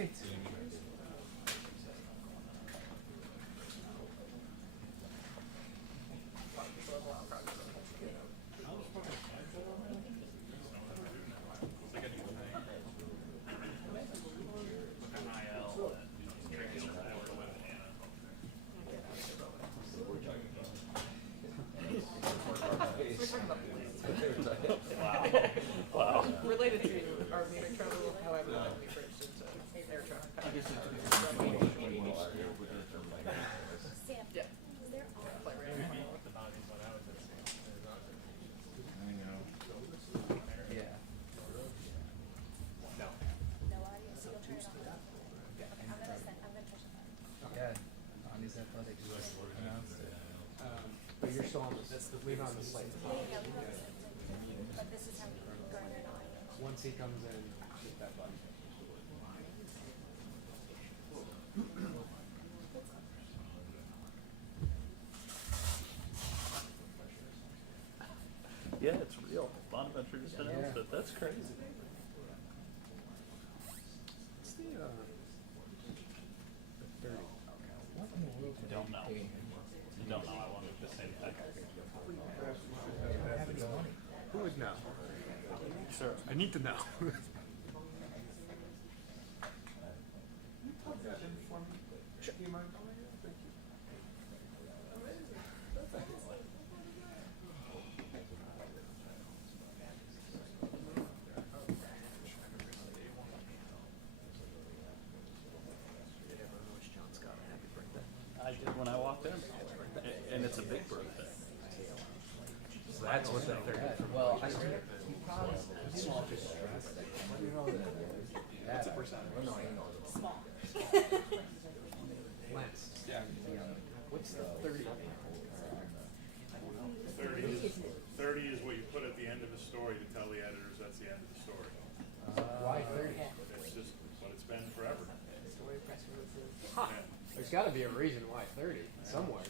right. Wow. Related to our meter trouble, however, we bridged into air traffic. Sam, Yeah. Like right now. Yeah. No. No audio, so you'll turn it on. Okay, I'm gonna push it back. Yeah. On these athletics, you guys announced it. But you're still on the, leave on the slate. Yeah, we got this. But this is how we garner an audience. Once he comes in, hit that button. Yeah, it's real. Bonaventure just announced it. That's crazy. What's the 30? What in the world I don't know. I don't know. I wanted the same thing. They don't have any money. Who would know? Sure. I need to know. I did when I walked in. And it's a big birthday. So that's what that 30 from. Well, I think he probably just stressed. What do you know that? What's the percentage? Well, no, I know. Small. Lance. Yeah. What's the 30? 30 is what you put at the end of a story to tell the editors that's the end of the story. Why 30? It's just what it's been forever. Huh. There's got to be a reason why 30. Somewhere.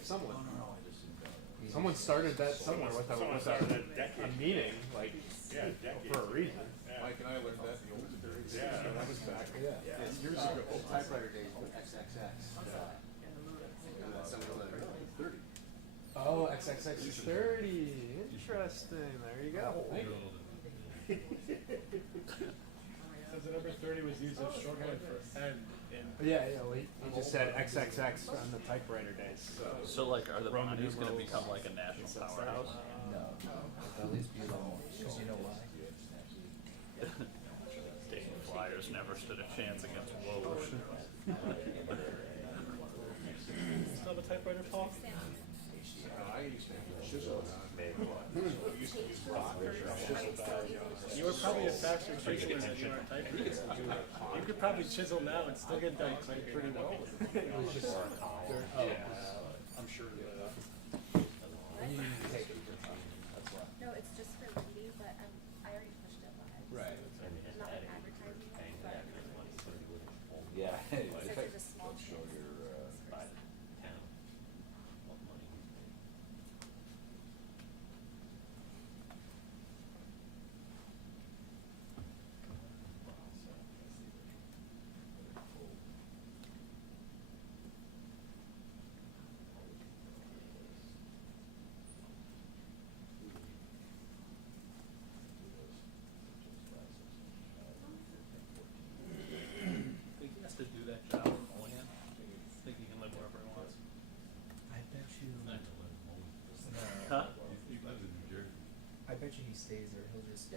Someone started that somewhere with Someone a started that decade. meaning, like, Yeah, decades. for a reason. Yeah. Mike and I learned that in the old days. Yeah. So that was back years ago. Old typewriter days with XXX. And then someone let it go. 30. Oh, XXX is 30. Interesting. There you go. Says the number 30 was used as shorthand for N in Yeah, well, he just said XXX on the typewriter days. So, like, are the Roman Brownies going to numerals. become like a national powerhouse? No. At least be low. Because you know why? Dayton Flyers never stood a chance against Woj. still the typewriter, Paul? I used to have a chisel on. You were probably a faster chiseler than you are a typewriter. You could probably chisel now and still get done pretty well. I'm sure that. You need to take it for fun. That's why. No, it's just for Lindy, but I already pushed it live. Right. It's not like advertising, but Yeah. it's such a small show. Think he has to do that job in Mulligan? Think he can live wherever he wants? I bet you. Huh? I bet you he stays there. He'll just.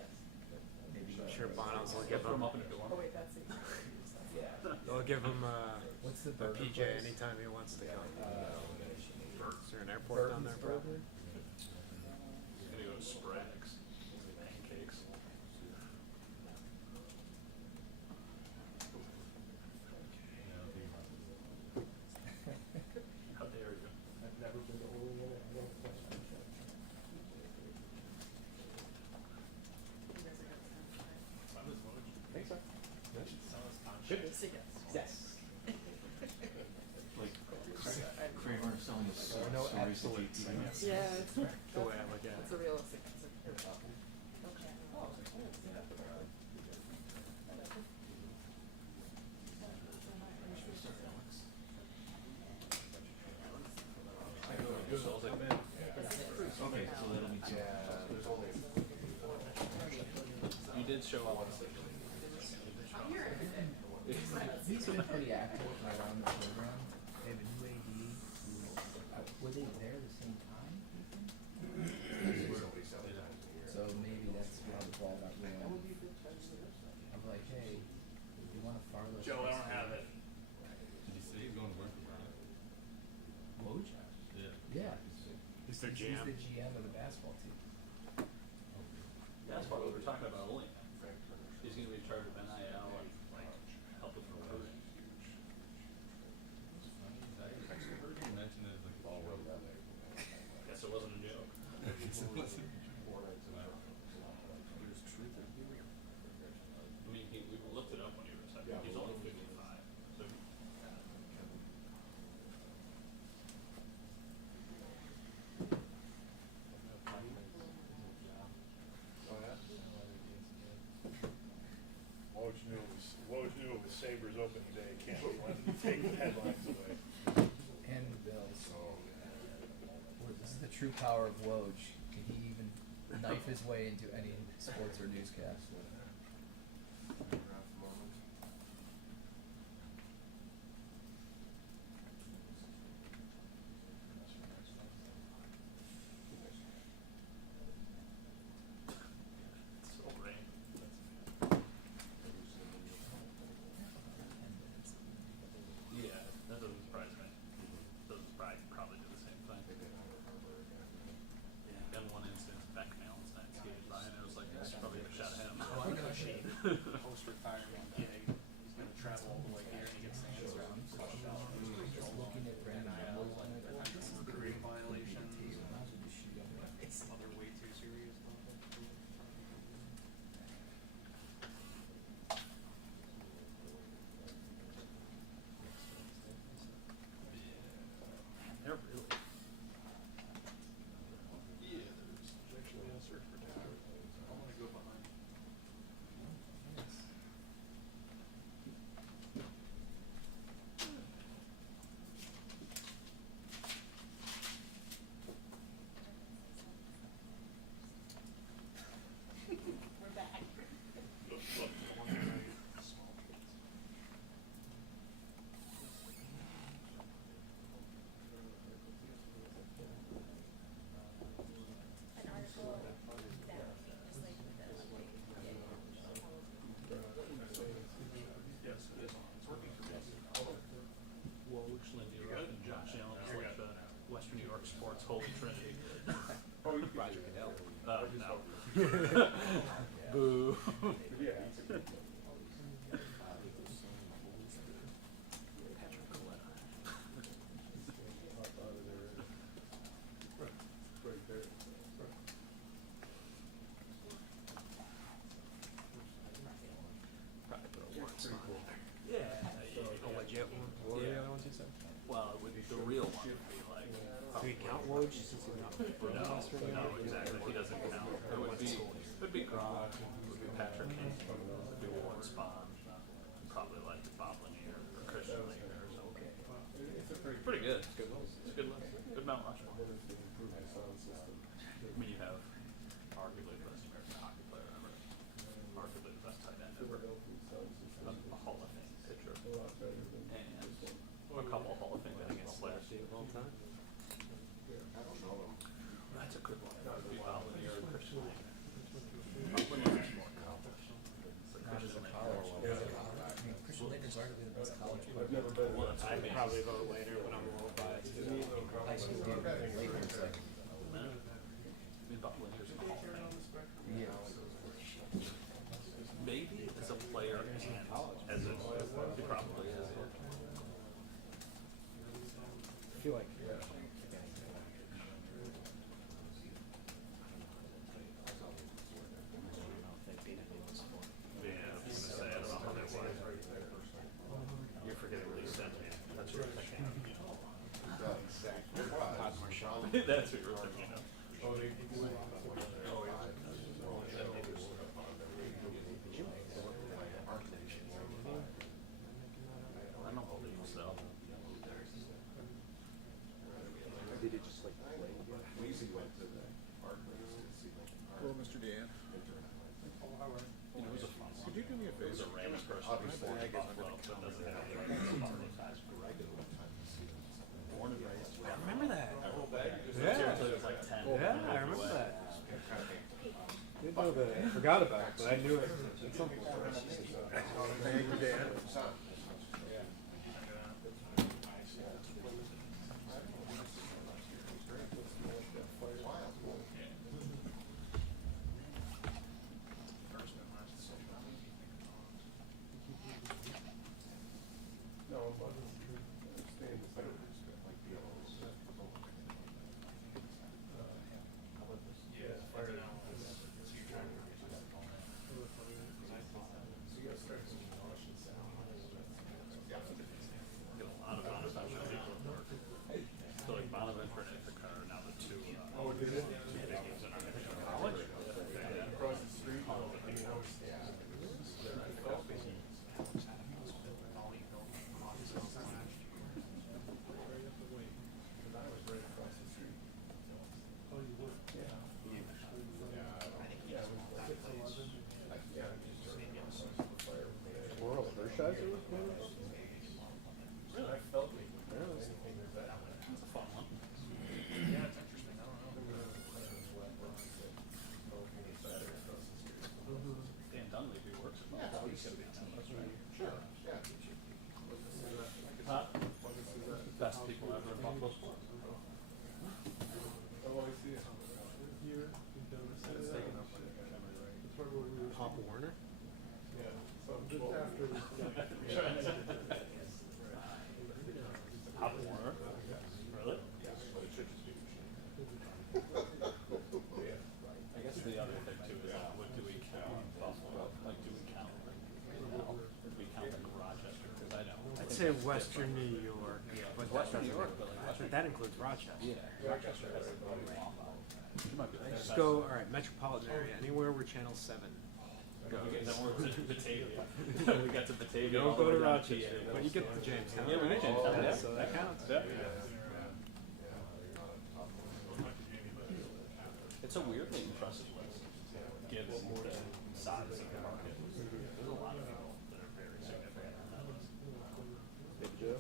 Maybe. I'm sure Bonos will give From him. up in the door. Oh wait, that's it. They'll give him What's the a burger PJ place? anytime he wants to go. Is there an airport down there, Burton's bro? Burger? He's gonna go to Sprague's. Pancakes. How dare you? I've never been to Olean. I don't think so. Should be. Yes. Like Kramer selling his There are no stories to absolutes. GTV. Yeah, it's The way I look at it's it. a realistic. Okay, so that'll be two. Yeah, there's only. You did show up. He's been pretty active around the program. They have a new AD. Were they there at the same time? So maybe that's why the ball got rolling. I'm like, hey, you want to farther? Joe, I don't have it. Did you say he's going to work tomorrow? Woj? Yeah. Yeah. He's their He's GM. the GM of the basketball team. That's what we were talking about only. He's gonna be in charge of NIL and help with recruiting. I heard you mention it as like ball road. Guess it wasn't a joke. I mean, we looked it up when he was second. He's only 55. So Woj knew it was Sabres opening day. Can't let him take the headlines away. And the Bills. This is the true power of Woj. Can he even knife his way into any sports or newscast? it's so rain. Yeah, that doesn't surprise me. Doesn't surprise probably do the same thing. Yeah. In one instance, Beck Mallenstein skated by and it was like, I should probably have shot him. Post-retirement gig. He's gonna travel all the way here and he gets the answer. Just looking at Brandon Mills, I'm like, oh, this is the Grade violations. It's Other way too serious about it. They're really. Yeah, there's actually a search for Tyler. I want to go behind. We're back. An article that was like Yes, it is. It's working for me. Woj, Lindy, Ruff, and Josh Allen is like the Western New York sports holy trinity. Roger Goodell. No. Boo. Patrick Coletta. Probably put a warrant spot in there. Yeah. Legit. What were the other ones you said? Well, it would be the real one would be like. Do we count Woj since he's not from No, Western? no, exactly. He doesn't count. It would be Groff, it would be Patrick King, it would be Warren Spahn, probably like Bob Lanier or Christian Lanier or something. Pretty good. It's a good list. It's a good list. Good Mount Rushmore. I mean, you have arguably the best American hockey player ever, arguably the best tight end ever, a Hall of Fame pitcher, and a couple of Hall of Fame against players. That's a good one. That would be Bob Lanier or Christian Lanier. Bob Lanier's more accomplished. But Christian Lanier. Christian Laettner's arguably the best college player. Well, that's I'd probably vote later, but I'm a little biased. High school game, Lakers, like, I mean, Bob Lanier's in the Hall of Fame. yeah. Maybe as a player and as a, he probably is. I feel like Yeah, I was gonna say, I don't know how that was. You're forgetting what you sent me. That's what you're thinking of. That's what you were thinking of. I don't believe so. did it just like play? Hello, Mr. Dan. You know, it was a fun one. Could you do me a It was favor? a random person from Buffalo that doesn't have their Buffalo ties. Born and raised. I remember that. Lived here until he was like 10. Yeah, I remember that. Didn't know that. I forgot about it, but I knew it at some point. Thank you, Dan. Get a lot of Bonaventure people at work. So like Bonaventure and Ithaca are now the two biggies in our college. Across the street, World Hershiser was playing? Really? Yeah. That's a fun one. Dan Dunleavy works at Buffalo. He's gonna be on that list, right? Sure, yeah. Huh? Best people ever in Buffalo sports. Pop Warner? Pop Warner? Really? I guess the other thing too is what do we count Buffalo? Like, do we count or do we count like Rochester? Because I know. I'd say Western New York. But Western New York, but like Western. that includes Rochester. Yeah, Rochester has a long line. You might be right. Just go, alright, metropolitan area, anywhere where Channel 7 goes. Then we're to Batavia. We got to Batavia. You don't all the go way to down Rochester, PA. but you get to Jamestown, Yeah, we right? get Jamestown, yeah. So that counts. Yeah. It's a weirdly impressive list. Given the size of the market. There's a lot of people that are very significant on that list. Big Joe.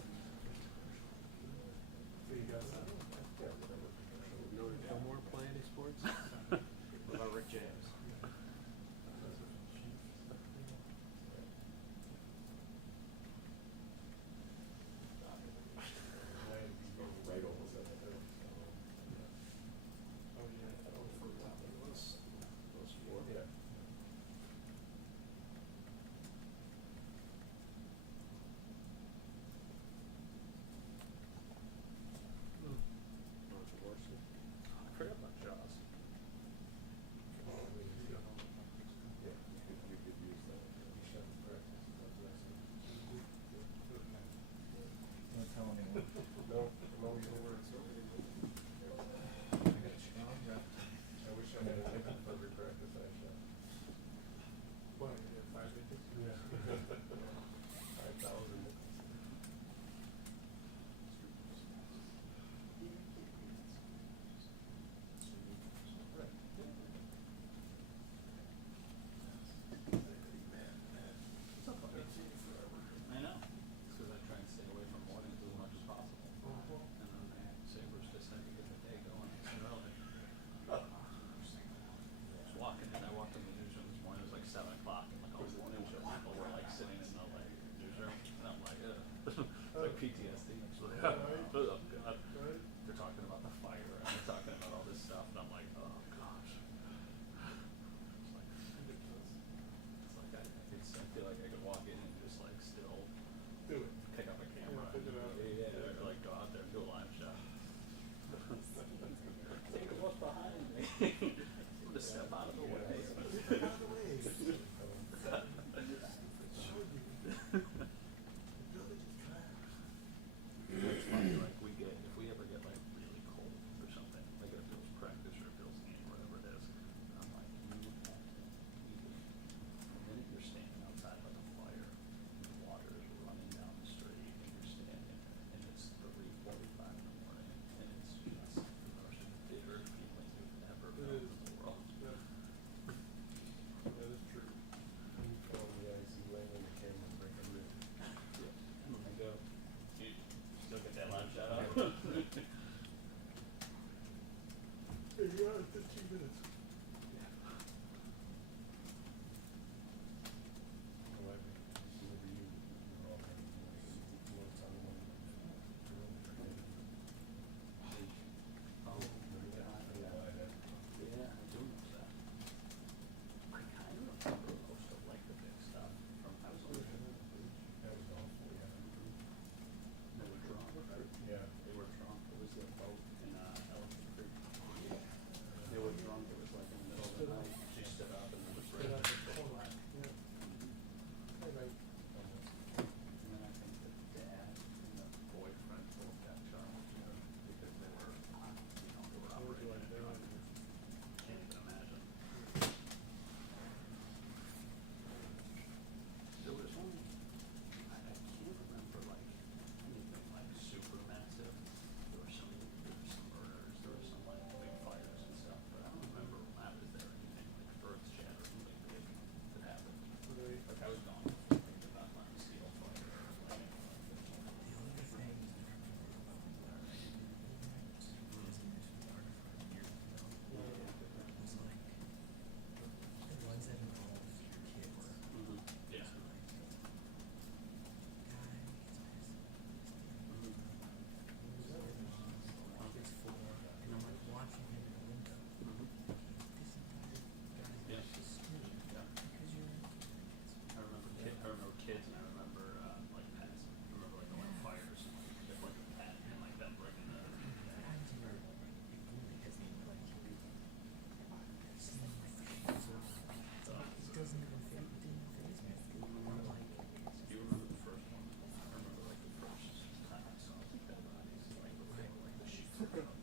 No more playing any sports? What about Rick James? 15 minutes. Yeah, I do know that. I kind of remember most of like the big stuff from I was only. That was awful, yeah. They were drunk, right? Yeah. They were drunk. It was the boat in Elephant Creek. They were drunk. It was like in the middle of the night. She stood up and there was red. And then I think the dad and the boyfriend both got charged because they were, they were operating it drunk. Can't even imagine. There was one, I can't remember like anything like super massive. There were some murders, there were some like big fires and stuff, but I don't remember when I was there anything like earth shattering like big that happened. Like I was gone thinking about my steel fire or like anything like that. Yeah. Yeah. I remember kids and I remember like pets. I remember like going to fires and like if like a pet and like them bringing the Do you remember the first one? I remember like the first time I saw the dead bodies, like before like the sheets were up.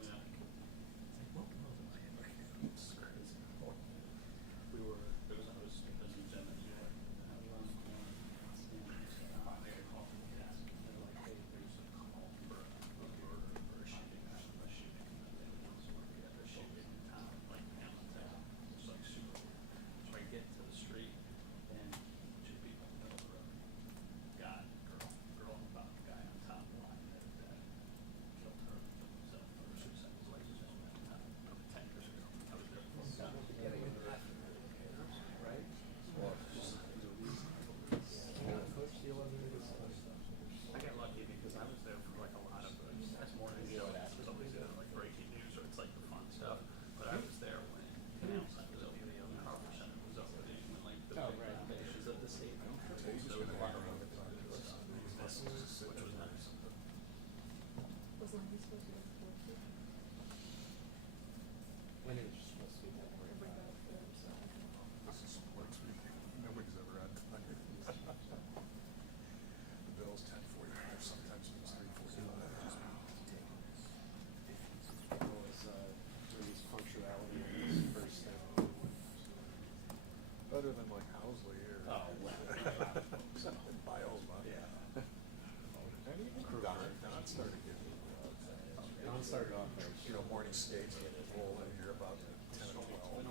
Yeah. It's crazy. We were, I was in gym and we were around the corner and they called me desk and they're like, hey, there's a call for a murder or a shooting and they were like, yeah, they're shooting in town, like Hamilton. It's like super weird. So I get to the street and two people in the middle of the road. Guy, girl on the bottom, guy on top, lying there dead. Killed her, killed himself, or suicide. His life was just at the time. 10 years ago. I was there for a time. Right? Well, just I got lucky because I was there for like a lot of that's morning shows. It's always like breaking news or it's like the fun stuff. But I was there when Hamilton was opening, the Harper Center was opening, and like the big renovations of the stadium. So there was a lot of other stuff, which was nice. Was Lindy supposed to go to the fourth? When it was supposed to be that way. This is sports week. Nobody's ever had on here. The Bills 10:45, sometimes it's 3:45. Was doing his punctuality in his first step. Better than like Housley or Biles, Yeah. And even Don started getting, Don started off there. morning skates roll in here about 10 or 12.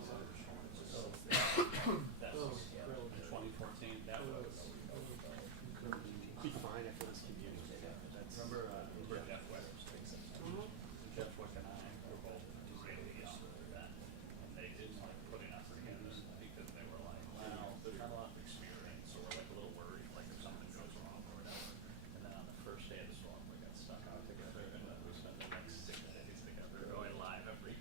That was in 2014. That was He'd be fine if it was community. remember Jeff Weathers. Jeff Wick and I were both really young then, and they didn't like putting us together because they were like, well, there's not a lot of experience, so we're like a little worried, like if something goes wrong or whatever. And then on the first day of the storm, we got stuck out together, and then we spent the next 6 days together, going live every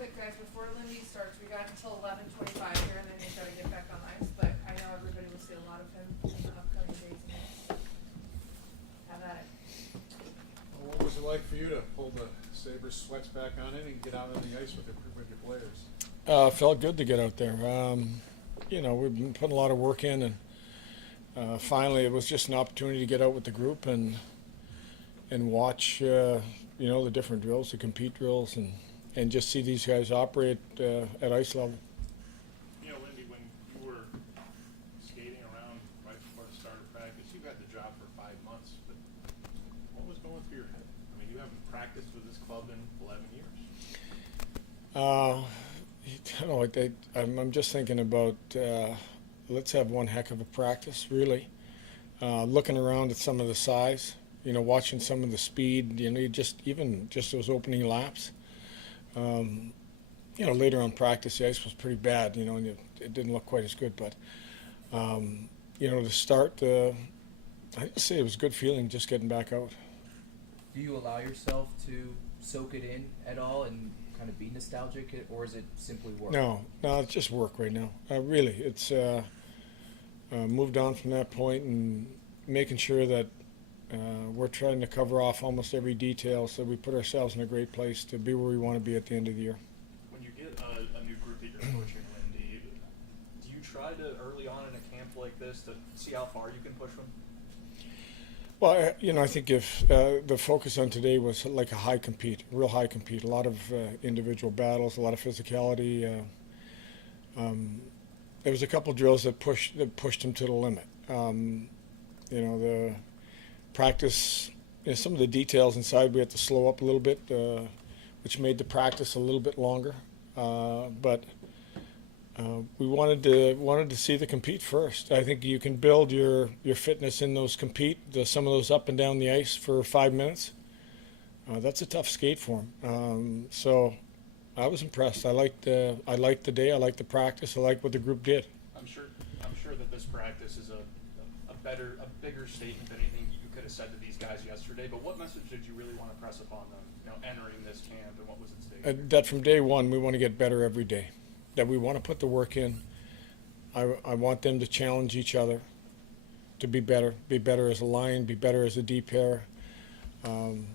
quick, guys, before Lindy starts, we got until 11:25 here, and then he's gotta get back on ice, but I know everybody will see a lot of him in the upcoming days and weeks. Have at it. Well, what was it like for you to pull the Sabres sweats back on it and get out on the ice with your players? Felt good to get out there. You know, we've been putting a lot of work in, and finally it was just an opportunity to get out with the group and watch, you know, the different drills, the compete drills, and just see these guys operate at ice level. You know, Lindy, when you were skating around right before the start of practice, you had the job for 5 months, but what was going through your head? I mean, you haven't practiced with this club in 11 years. You know, I'm just thinking about let's have one heck of a practice, really. Looking around at some of the size, you know, watching some of the speed, you know, even just those opening laps. You know, later on practice, the ice was pretty bad, you know, and it didn't look quite as good. But, you know, to start, I'd say it was a good feeling just getting back out. Do you allow yourself to soak it in at all and kind of be nostalgic, or is it simply work? No, it's just work right now. Really, it's moved on from that point and making sure that we're trying to cover off almost every detail so we put ourselves in a great place to be where we want to be at the end of the year. When you get a new group that you're coaching, Lindy, do you try to early on in a camp like this to see how far you can push them? Well, you know, I think if the focus on today was like a high compete, real high compete, a lot of individual battles, a lot of physicality. There was a couple drills that pushed them to the limit. You know, the practice, you know, some of the details inside we had to slow up a little bit, which made the practice a little bit longer. But we wanted to see the compete first. I think you can build your fitness in those some of those up and down the ice for 5 minutes. That's a tough skate for them. So I was impressed. I liked the day. I liked the practice. I liked what the group did. I'm sure that this practice is a bigger statement than anything you could have said to these guys yesterday. But what message did you really want to press upon them, you know, entering this camp, and what was at stake? That from day one we want to get better every day. That we want to put the work in. I want them to challenge each other to be better as a line, be better as a D pair. You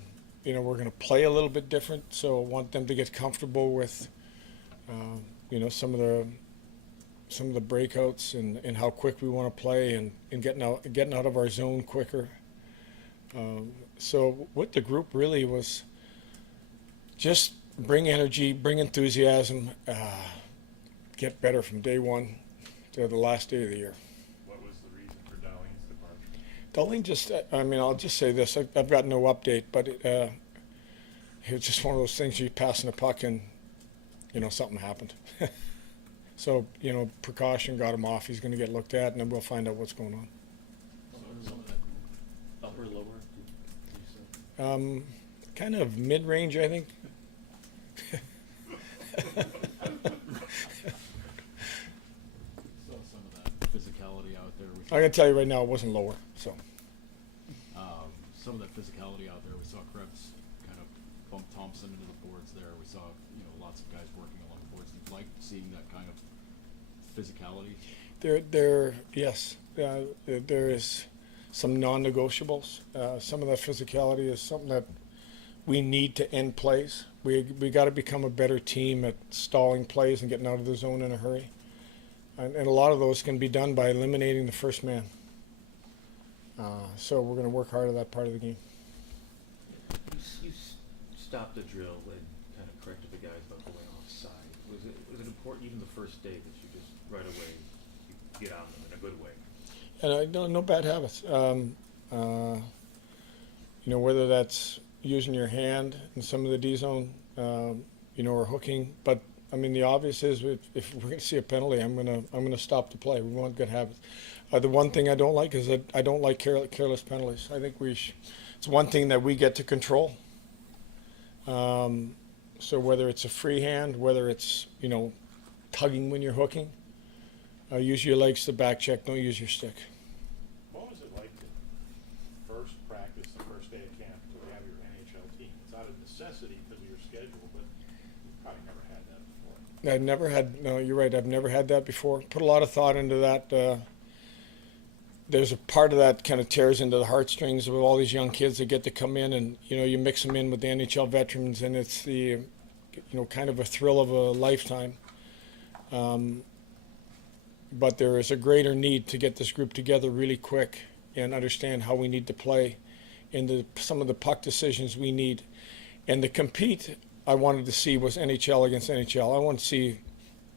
know, we're going to play a little bit different, so I want them to get comfortable with, you know, some of the breakouts and how quick we want to play and getting out of our zone quicker. So what the group really was just bring energy, bring enthusiasm, get better from day one to the last day of the year. What was the reason for Darlene's departure? Darlene just, I mean, I'll just say this. I've got no update, but it was just one of those things, you passing a puck and, you know, something happened. So, you know, precaution, got him off. He's going to get looked at, and then we'll find out what's going on. Some of that upper, lower? Kind of mid-range, I think. Saw some of that physicality out there. I can tell you right now, it wasn't lower. So some of that physicality out there. We saw Krebs kind of bump Thompson into the boards there. We saw, you know, lots of guys working along the boards. Do you like seeing that kind of physicality? Yes, there is some non-negotiables. Some of that physicality is something that we need to end plays. We got to become a better team at stalling plays and getting out of the zone in a hurry. And a lot of those can be done by eliminating the first man. So we're going to work hard at that part of the game. You stopped the drill and kind of corrected the guys about going offside. Was it important even the first day that you just right away you get on them in a good way? And no bad habits. You know, whether that's using your hand in some of the D zone, you know, or hooking. But I mean, the obvious is if we're going to see a penalty, I'm gonna stop the play. We want good habits. The one thing I don't like is that I don't like careless penalties. I think it's one thing that we get to control. So whether it's a free hand, whether it's, you know, tugging when you're hooking, use your legs to back check. Don't use your stick. What was it like to first practice the first day of camp to have your NHL team? It's out of necessity because of your schedule, but you probably never had that I've never had, no, you're right, I've never had that before. Put a lot of thought into that. There's a part of that kind of tears into the heartstrings of all these young kids that get to come in, and, you know, you mix them in with the NHL veterans, and it's the, you know, kind of a thrill of a lifetime. But there is a greater need to get this group together really quick and understand how we need to play and some of the puck decisions we need. And the compete I wanted to see was NHL against NHL. I want to see,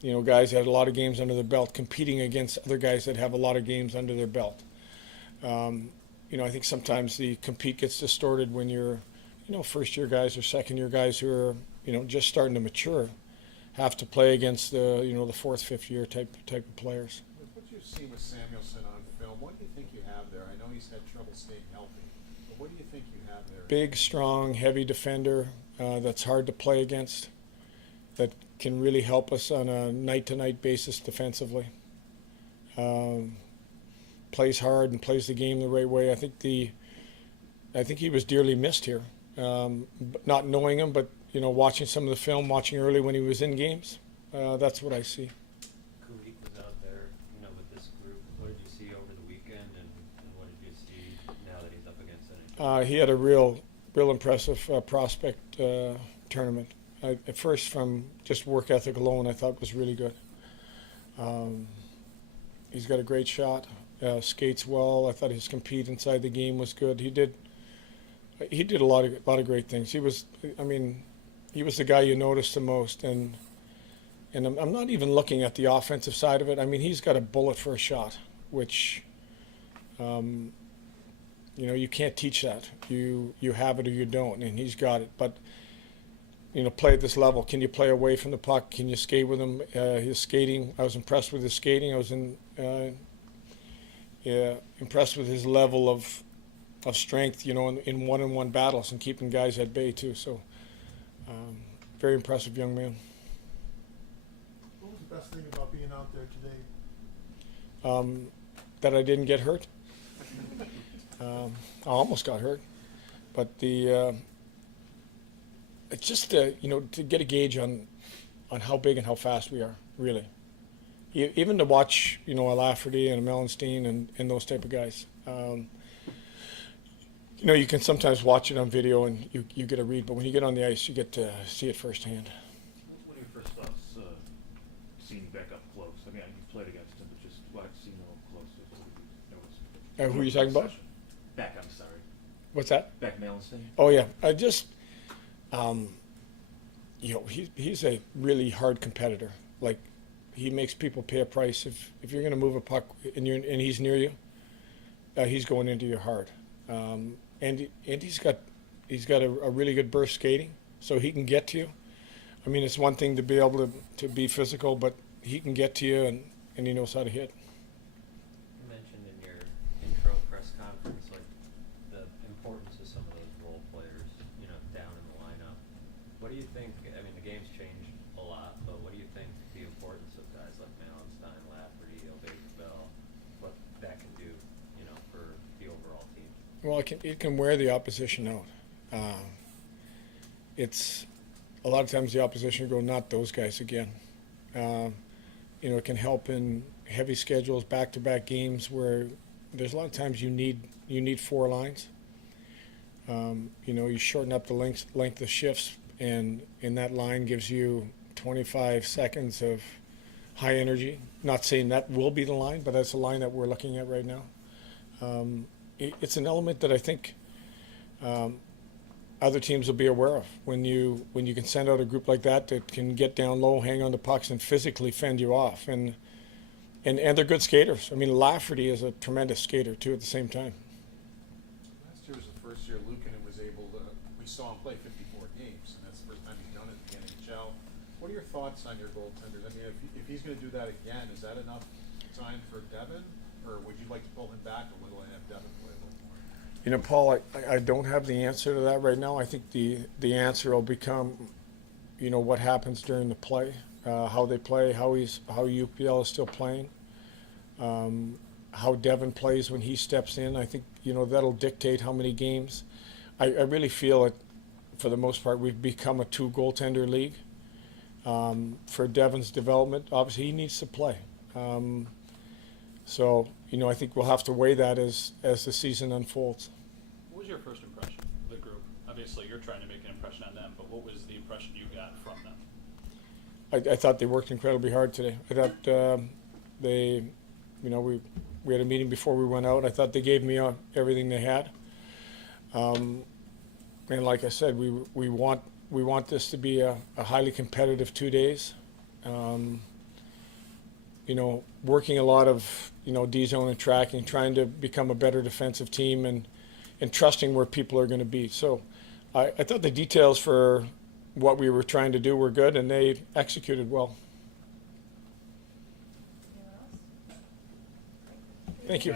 you know, guys that had a lot of games under their belt competing against other guys that have a lot of games under their belt. You know, I think sometimes the compete gets distorted when you're, you know, first-year guys or second-year guys who are, you know, just starting to mature, have to play against the, you know, the fourth, fifth-year type of players. With what you've seen with Samuelson on film, what do you think you have there? I know he's had trouble staying healthy, but what do you think you have there? Big, strong, heavy defender that's hard to play against, that can really help us on a night-to-night basis defensively. Plays hard and plays the game the right way. I think he was dearly missed here. Not knowing him, but, you know, watching some of the film, watching early when he was in games, that's what I see. Kulik was out there, you know, with this group. What did you see over the weekend, and what did you see now that he's up against NHL? He had a real impressive prospect tournament. At first, from just work ethic alone, I thought was really good. He's got a great shot, skates well. I thought his compete inside the game was good. He did a lot of great things. He was the guy you noticed the most, and I'm not even looking at the offensive side of it. I mean, he's got a bullet for a shot, which, you know, you can't teach that. You have it or you don't, and he's got it. But, you know, play at this level. Can you play away from the puck? Can you skate with him? His skating, I was impressed with his skating. I was impressed with his level of strength, you know, in one-on-one battles and keeping guys at bay too. So, very impressive young man. What was the best thing about being out there today? That I didn't get hurt. I almost got hurt, but it's just you know, to get a gauge on how big and how fast we are, really. Even to watch, you know, a Lafferty and a Melanstein and those type of guys. You know, you can sometimes watch it on video and you get a read, but when you get on the ice, you get to see it firsthand. What are your first thoughts seeing Beck up close? I mean, you've played against him, but just seeing him up close, what have you noticed? Who are you talking about? Beck, I'm sorry. What's that? Beck Melanstein. Oh yeah, I just, you know, he's a really hard competitor. Like, he makes people pay a price. If you're going to move a puck and he's near you, he's going into your heart. And he's got a really good burst skating, so he can get to you. I mean, it's one thing to be able to be physical, but he can get to you and he knows how to hit. You mentioned in your intro press conference, like, the importance of some of those role players, you know, down in the lineup. What do you think? I mean, the game's changed a lot, but what do you think the importance of guys like Melanstein, Lafferty, Bell, what that can do, you know, for the overall team? Well, it can wear the opposition out. It's a lot of times the opposition will go, not those guys again. You know, it can help in heavy schedules, back-to-back games where there's a lot of times you need four lines. You know, you shorten up the length of shifts, and that line gives you 25 seconds of high energy. Not saying that will be the line, but that's the line that we're looking at right now. It's an element that I think other teams will be aware of. When you can send out a group like that can get down low, hang on to pucks, and physically fend you off, and they're good skaters. I mean, Lafferty is a tremendous skater too. At the same time. Last year was the first year Luukkonen was able to. We saw him play 54 games, and that's the first time he's done it in the NHL. What are your thoughts on your goaltenders? I mean, if he's going to do that again, is that enough time for Devin, or would you like to pull him back a little and have Devin play a little more? You know, Paul, I don't have the answer to that right now. I think the answer will become, you know, what happens during the play, how they play, how UPL is still playing, how Devin plays when he steps in. I think, you know, that'll dictate how many games. I really feel that, for the most part, we've become a two-goaltender league. for Devin's development. Obviously, he needs to play. So, you know, I think we'll have to weigh that as the season unfolds. What was your first impression of the group? Obviously, you're trying to make an impression on them, but what was the impression you got from them? I thought they worked incredibly hard today. I thought they, you know, we had a meeting before we went out. I thought they gave me everything they had. And like I said, we want this to be a highly competitive 2 days. You know, working a lot of, you know, D-zone and tracking, trying to become a better defensive team and trusting where people are going to be. So I thought the details for what we were trying to do were good, and they executed well. Anyone else? Thank you.